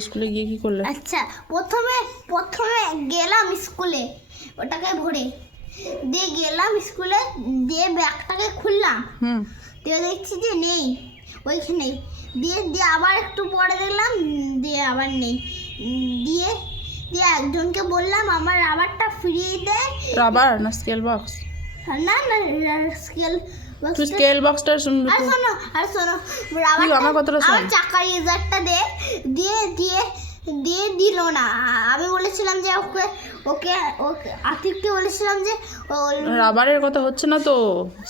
স্কুলে গিয়ে কি করলে? আচ্ছা, প্রথমে প্রথমে গেলাম স্কুলে, ওটাকে ভরে দিয়ে গেলাম স্কুলে, দিয়ে ব্যাগটাকে খুললাম, দিয়ে দেখছি যে নেই ওইখানে, দিয়ে দিয়ে আবার একটু পরে দেখলাম, দিয়ে আবার নেই, দিয়ে দিয়ে একজনকে বললাম আমার রাবারটা ফিরিয়ে দেয়। রাবার না স্কেল বক্স? না না, স্কেল তুই স্কেল বক্সটা আর শোনো রাবারটা আমার কথাটা শোন। আমার চাকার ইজারটা দিয়ে দিয়ে দিয়ে দিল না। আমি বলেছিলাম যে ওকে ওকে ওকে আতিককে বলেছিলাম যে রাবারের কথা হচ্ছে না তো,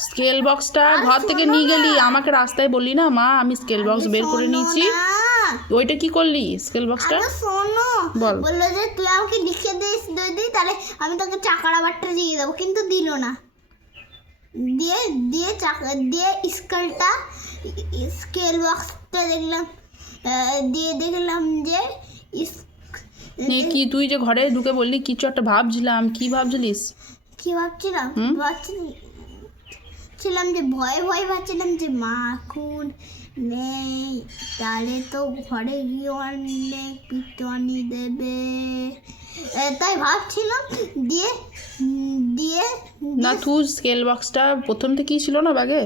স্কেল বক্সটা ঘর থেকে নিয়ে গেলি, আমাকে রাস্তায় বললি না মা আমি স্কেল বক্স বের করে নিয়েছি, ওইটা কি করলি স্কেল বক্সটা? শোনো, বল। বললো যে তুই আমাকে লিখে দিই তাহলে আমি তোকে চাকা রাবারটা দিয়ে দেবো, কিন্তু দিল না। দিয়ে দিয়ে চাকা দিয়ে স্কেল বক্সটা দেখলাম, দিয়ে দেখলাম যে কি তুই যে ঘরে ঢুকে বললি কিছু একটা ভাবছিলাম, কি ভাবছিলিস? কি ভাবছিলাম ভাবছিলাম যে ভয়ে ভাবছিলাম যে মা এখন নেই, তাহলে তো ঘরে গিয়ে অনেক পিটনি দেবে, তাই ভাবছিলাম। দিয়ে দিয়ে না তুই স্কেল বক্সটা প্রথম থেকেই ছিল না ব্যাগে?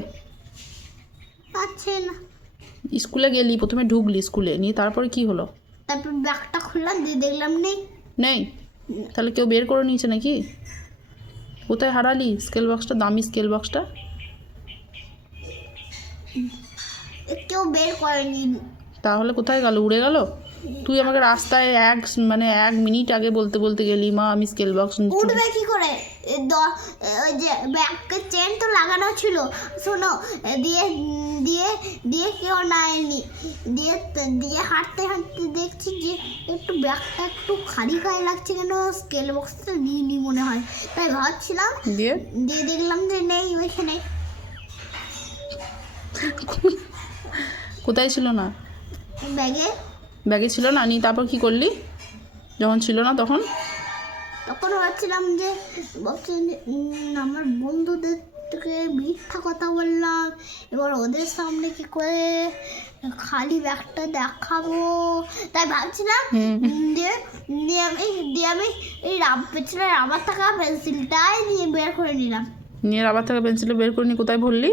আছে না, স্কুলে গেলি, প্রথমে ঢুকলি স্কুলে, নিয়ে তারপরে কি হলো? তারপর ব্যাগটা খুললাম, দিয়ে দেখলাম নেই। নেই? তাহলে কেউ বের করে নিয়েছে নাকি? কোথায় হারালি স্কেল বক্সটা, দামি স্কেল বক্সটা? কেউ বের করেনি। তাহলে কোথায় গেল, উড়ে গেল? তুই আমাকে রাস্তায় এক মিনিট আগে বলতে বলতে গেলি মা আমি স্কেল বক্স নিচ্ছি। উঠবে কি করে? ওই যে ব্যাগের চেন তো লাগানো ছিল, শোনো, দিয়ে দিয়ে দিয়ে কেউ নেয়নি। দিয়ে দিয়ে হাঁটতে হাঁটতে দেখছি যে একটু ব্যাগটা একটু খালি খালি লাগছে, কেন স্কেল বক্সটা নিয়ে মনে হয়, তাই ভাবছিলাম। দিয়ে দিয়ে দেখলাম যে নেই ওইখানে। কোথায় ছিল না? ব্যাগে ছিল না, নিয়ে তারপর কি করলি যখন ছিল না? তখন ভাবছিলাম যে আমার বন্ধুদের থেকে মিথ্যা কথা বললাম, এবার ওদের সামনে কি করে খালি ব্যাগটা দেখাবো, তাই ভাবছিলাম। দিয়ে দিয়ে আমি এই পেছনে রাবার থাকা পেন্সিলটাই নিয়ে বের করে নিলাম। নিয়ে রাবার থেকে পেন্সিলটা বের করে নিয়ে কোথায় ভরলি?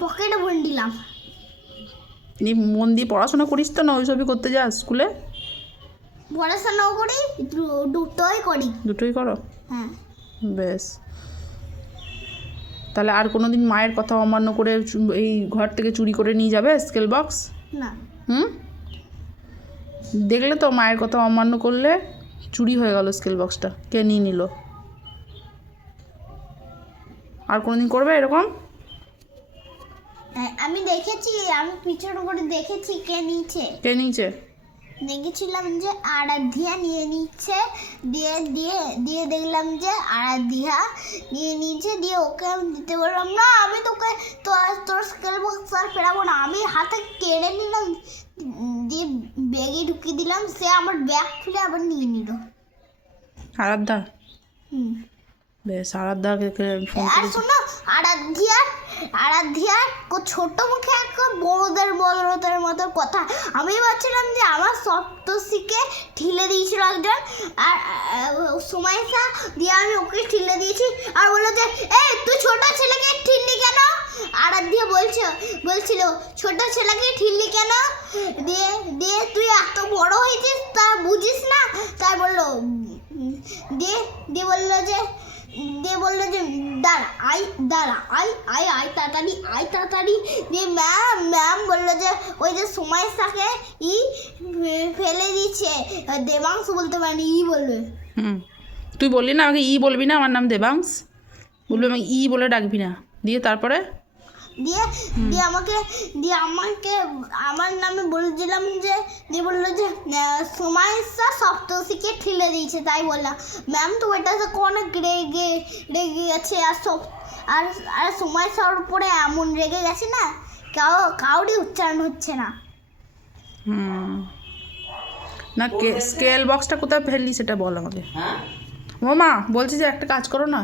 পকেটে ভরে দিলাম। নিয়ে মন দিয়ে পড়াশোনা করিস তো না, ওইসবই করতে যাস স্কুলে? পড়াশোনাও করি, দুটোই করো? হ্যাঁ। বেশ, তাহলে আর কোনো দিন মায়ের কথা অমান্য করে এই ঘর থেকে চুরি করে নিয়ে যাবে স্কেল বক্স? না। দেখলে তো মায়ের কথা অমান্য করলে চুরি হয়ে গেল স্কেল বক্সটা, কে নিয়ে নিল? আর কোনো দিন করবে এরকম? আমি দেখেছি, আমি পিছনে করে দেখেছি কে নিয়েছে। দেখেছিলাম যে আরাধ্যা নিয়ে নিচ্ছে, দিয়ে দিয়ে দিয়ে দেখলাম যে আরাধ্যা নিয়ে নিচ্ছে, দিয়ে ওকে আমি দিতে বললাম না আমি তোকে তোর স্কেল বক্স আর ফেরাবো না, আমি হাতে কেড়ে নিলাম, দিয়ে ব্যাগে ঢুকিয়ে দিলাম, সে আমার ব্যাগ খুলে আবার নিয়ে নিল। আরাধ্যা? বেশ, আরাধ্যাকে ফোন আর শোনো, আরাধ্যার ছোট মুখে এক বড়দের মতো কথা। আমি ভাবছিলাম যে আমার সপ্তর্ষিকে ঠিলে দিয়েছিল একজন, আর সুমাইসা, দিয়ে আমি ওকে ঠিলে দিয়েছি, আর বললো যে এই তুই ছোট ছেলেকে ঠিললি কেন? আরাধ্যা বলছিল ছোট ছেলেকে ঠিললি কেন? দিয়ে দিয়ে তুই এত বড় হয়েছিস তা বুঝিস না? তাই বললো। দিয়ে দিয়ে বললো যে দাঁড়া আয় তাড়াতাড়ি। দিয়ে ম্যাম বললো যে ওই যে সুমাইসাকে ফেলে দিচ্ছে, দেবাংশ বলতে পারেনি, বলবে। তুই বললি না আমাকে বলবি না, আমার নাম দেবাংশ, বলবি আমাকে বলে ডাকবি না। দিয়ে তারপরে দিয়ে আমাকে আমার নামে বলছিলাম যে, দিয়ে বললো যে সুমাইসা সপ্তর্ষিকে ঠিলে দিয়েছে, তাই বললাম। ম্যাম তো ওইটা অনেক রেগে গেছে, আর সুমাইসার উপরে এমন রেগে গেছে না, কাউরই উচ্চারণ হচ্ছে না। না স্কেল বক্সটা কোথায় ফেললি সেটা বল আমাকে। ও মা, বলছি যে একটা কাজ করো না,